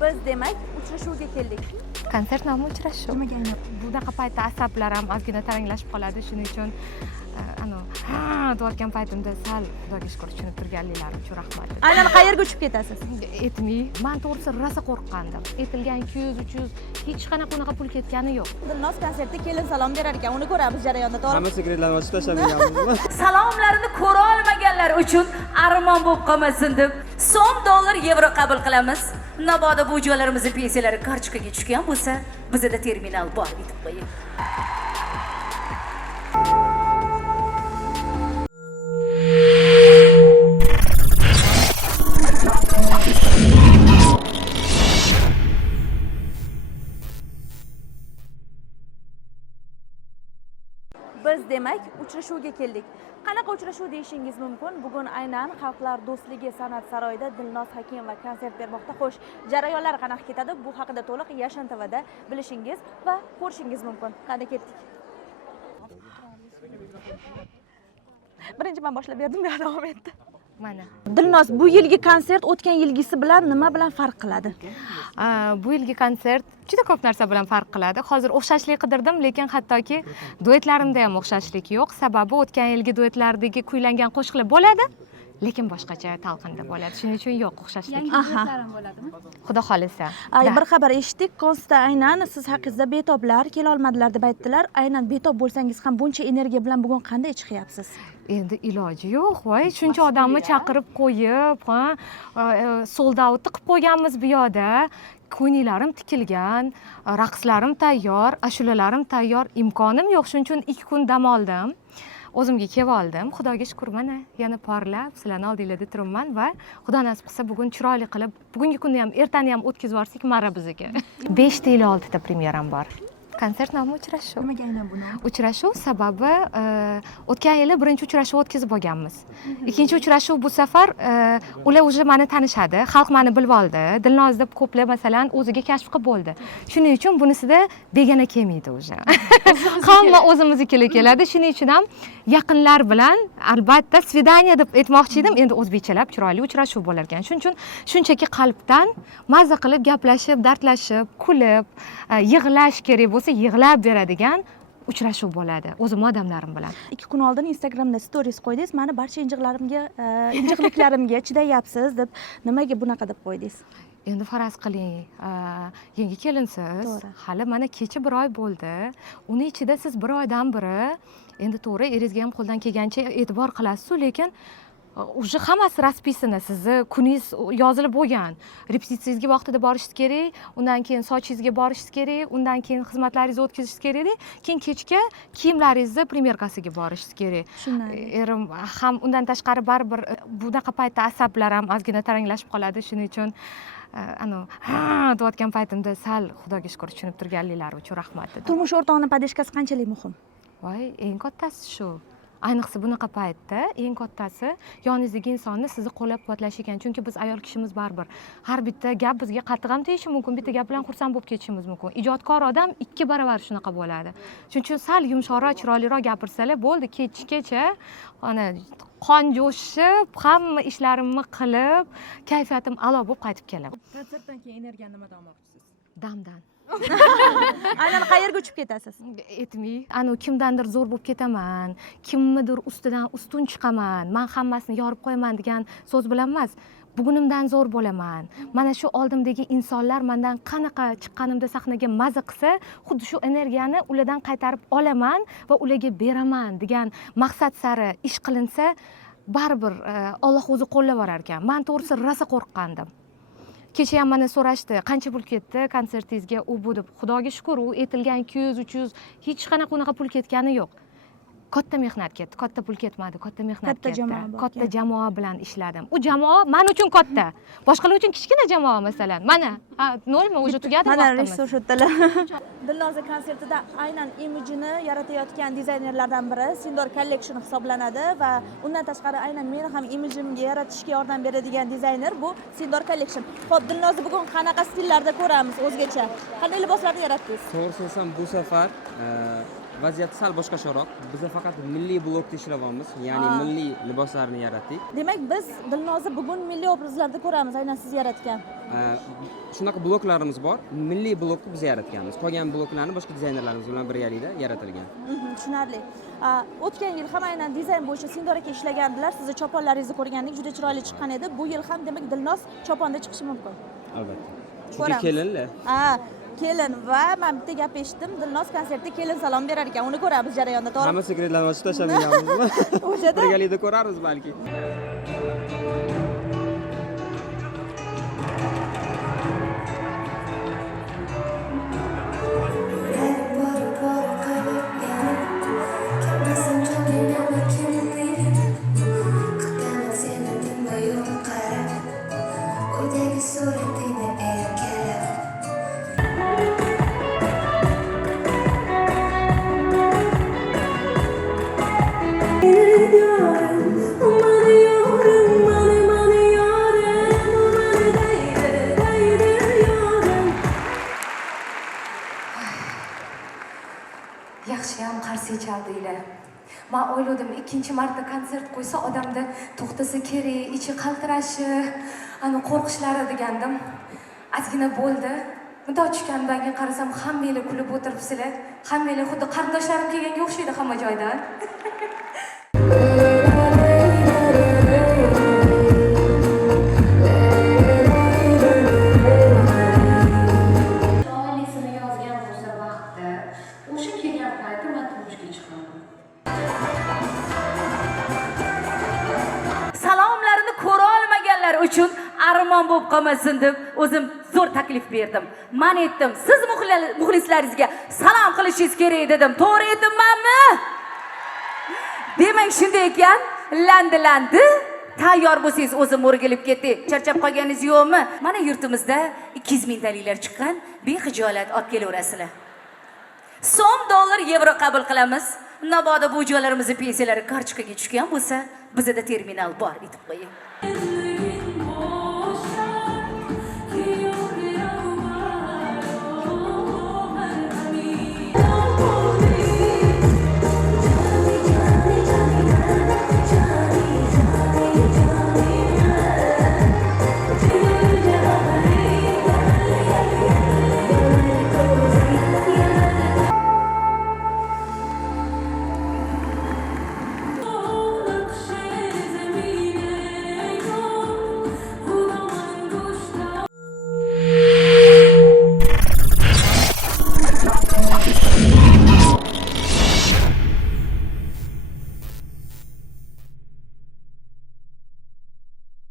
Biz demak uchrashuvga keldik. Konsert nomi uchrashuv. Nimaga? Bunaqa paytda asablarim ozgina taranglashib qoladi, shuning uchun deyotgan paytimda sal xudoga shukr tushunib turganliklari uchun rahmat. Aynan qayerga uchib ketasiz? Aytmay, men to'g'risi rosa qo'rqqandim. Aytilgan 200-300 hech qanaqa unaqa pul ketgani yo'q. Dilnoz konsertda kelin salom berar ekan, uni ko'ramiz jarayonda, to'g'ri? Hamma sekretlarni ochib tashlaganmiz. Salomlarini ko'ra olmaganlar uchun armon bo'lib qolmasin deb so'm, dollar, yevro qabul qilamiz. Naboda bu joylarimizning pensiyalari kartochkaga tushgan bo'lsa, bizda terminal bor etib qo'ying. Biz demak uchrashuvga keldik. Qanaqa uchrashuv deyishingiz mumkin? Bugun aynan Xalqlar do'stligi san'at saroyida Dilnoz Hakimova konsert bermoqda. Xo'sh, jarayonlar qanaqa ketadi? Bu haqida to'liq Yashin TVda bilishingiz va ko'rishingiz mumkin. Qani ketdik. Birinchi men boshlab berdim, men davom etdi. Mana. Dilnoz, bu yilgi konsert o'tgan yilgisi bilan nima bilan farq qiladi? Bu yilgi konsert juda ko'p narsa bilan farq qiladi. Hozir o'xshashlik qidirdim, lekin hattoki duetlarimda ham o'xshashlik yo'q. Sababi o'tgan yilgi duetlardagi kuylangan qo'shiqlar bo'ladi, lekin boshqacha talqinda bo'ladi. Shuning uchun yo'q o'xshashlik. Yangi duetlarim bo'ladimi? Xudo xolisa. Bir xabar eshitdik, konsertda aynan siz haqingizda betoblar kela olmadilar deb aytdilar. Aynan betob bo'lsangiz ham buncha energiya bilan bugun qanday chiqyapsiz? Endi iloji yo'q, voy, shuncha odamni chaqirib qo'yib, sold out qilib qo'yganmiz bu yoqda. Ko'yniklarim tikilgan, raqslarim tayyor, ashulalarim tayyor, imkonim yo'q, shuning uchun 2 kun dam oldim. O'zimga kelib oldim. Xudoga shukr, mana yana porlab sizlarning oldingizda turibman va Xudo nasib qilsa bugun chiroyli qilib, bugungi kunni ham, ertani ham o'tkazib yuborsak, mara bizga. 5 ta ila 6 ta premyeram bor. Konsert nomi uchrashuv. Nimaga aynan buni? Uchrashuv sababi o'tgan yili birinchi uchrashuv o'tkazib olganmiz. Ikkinchi uchrashuv bu safar ular уже meni tanishadi, xalq meni bilib oldi. Dilnoz deb ko'plar masalan o'ziga kashf qilib bo'ldi. Shuning uchun bunisida begona kelmaydi уже. Hamma o'zimiznikiga keladi. Shuning uchun ham yaqinlar bilan albatta svidaniya deb aytmoqchi edim. Endi o'zbekchalab chiroyli uchrashuv bo'lar ekan. Shuning uchun shunchaki qalbdan mazza qilib gaplashib, dardlashib, kulib, yig'lash kerak bo'lsa yig'lab beradigan uchrashuv bo'ladi o'zim odamlarim bilan. 2 kun oldin Instagramda stories qo'ydingiz. Meni barcha injiqliklarimga chidayapsiz deb. Nimaga bunaqa deb qo'ydingiz? Endi faraz qiling, yangi kelinsiz. Hali mana kecha 1 oy bo'ldi. Uning ichida siz 1 oydan biri endi to'g'ri eringizga ham qo'ldan kelgancha e'tibor qilasiz, lekin уже hammasi raspisini, sizni kuningiz yozilib bo'lgan. Repetitsiyangizga vaqtida borishingiz kerak, undan keyin sochingizga borishingiz kerak, undan keyin xizmatlaringizni o'tkazishingiz kerak, keyin kechga kiyimlaringizni premyerkasiga borishingiz kerak. Erim ham undan tashqari baribir bunaqa paytda asablarim ozgina taranglashib qoladi, shuning uchun deyotgan paytimda sal xudoga shukr tushunib turganliklari uchun rahmat. Turmush o'rtog'ining podeshkasi qanchalik muhim? Voy, eng kattasi shu. Ayniqsa bunaqa paytda eng kattasi yoningizdagi insonni sizni qo'llab-quvvatlash ekan. Chunki biz ayol kishimiz baribir. Har bitta gap bizga qattiq ham tegishi mumkin, bitta gap bilan xursand bo'lib ketishimiz mumkin. Ijodkor odam 2 barobar shunaqa bo'ladi. Shuning uchun sal yumshoqroq, chiroyliroq gapirsalar bo'ldi, kechgacha qon jo'shib, hamma ishlarimni qilib, kayfiyatim a'lo bo'lib qaytib kelaman. Konsertdan keyin energiyani nimadan olmoqchisiz? Damdan. Aynan qayerga uchib ketasiz? Aytmay, kimdandir zo'r bo'lib ketaman, kimnidir ustidan ustun chiqaman, men hammasini yorib qo'yaman degan so'z bilan emas. Bugunimdan zo'r bo'laman. Mana shu oldimdagi insonlar mendan qanaqa chiqqanimda sahnaga maza qilsa, xuddi shu energiyani ulardan qaytarib olaman va ularga beraman degan maqsad sari ish qilinsa, baribir Alloh o'zi qo'llab borar ekan. Men to'g'risi rosa qo'rqqandim. Kecha ham mana so'rashdi, qancha pul ketdi konsertingizga u bu deb. Xudoga shukr, u aytilgan 200-300 hech qanaqa unaqa pul ketgani yo'q. Katta mehnat ketdi, katta pul ketmadi, katta mehnat ketdi. Katta jamoa bilan ishladim. U jamoa men uchun katta. Boshqalar uchun kichkina jamoa masalan. Mana, nolmi o'sha tugadi vaqtimiz. Mana rejissor shutdilar. Dilnoza konsertida aynan imijini yaratayotgan dizaynerlardan biri Sindor Collection hisoblanadi va undan tashqari aynan meni ham imijimga yaratishga yordam beradigan dizayner bu Sindor Collection. Xo'p, Dilnozni bugun qanaqa stillarda ko'ramiz o'zgacha? Qanday liboslarni yaratdingiz? To'g'risini aytsam, bu safar vaziyat sal boshqacharoq. Biz faqat milliy blokda ishlayapmiz, ya'ni milliy liboslarni yaratdik. Demak, biz Dilnozni bugun milliy obrazlarda ko'ramiz, aynan siz yaratgan. Shunaqa bloklarimiz bor. Milliy blokni biz yaratganmiz. Qolgan bloklarni boshqa dizaynerlarimiz bilan birgalikda yaratilgan. Tushunarli. O'tgan yil ham aynan dizayn bo'yicha Sindor aka ishlagandilar. Sizni choponlaringizni ko'rgandik, juda chiroyli chiqqan edi. Bu yil ham demak Dilnoz choponda chiqishi mumkin. Albatta. Chunki Ko'ramiz. kelinlar. Kelin va men bitta gap eshitdim. Dilnoz konsertda kelin salom berar ekan. Uni ko'ramiz jarayonda, to'g'ri? Hamma sekretlarni ochib tashlaganmizmi? O'shada Birgalikda ko'rarmiz balki. Yaxshiyam qarshi chaldinglar. Men o'yladim, ikkinchi marta konsert qo'ysa odamda to'xtasa kerak, ichi qaltirashi, ani qo'rqishlari degandim. Ozgina bo'ldi. Bunday tushgandan keyin qarasam, hammanglar kulib o'tiribsizlar. Hammanglar xuddi qarindoshlarim kelganga o'xshaydi hamma joydan. Salomlarini ko'ra olmaganlar uchun armon bo'lib qolmasin deb o'zim zo'r taklif berdim. Men aytdim, siz muxlislaringizga salom qilishingiz kerak dedim. To'g'ri aytibmanmi? Demak, shunday ekan, landi. Tayyor bo'lsangiz o'zim o'rgilib ketdik. Charchab qolganingiz yo'qmi? Mana yurtimizda 200 mingtaliklar chiqqan, bexijolat olib kelaverasizlar. So'm, dollar, yevro qabul qilamiz. Mabodo bu joylarimizning pensiyalari kartochkaga tushgan bo'lsa, bizda terminal bor, aytib qo'ying.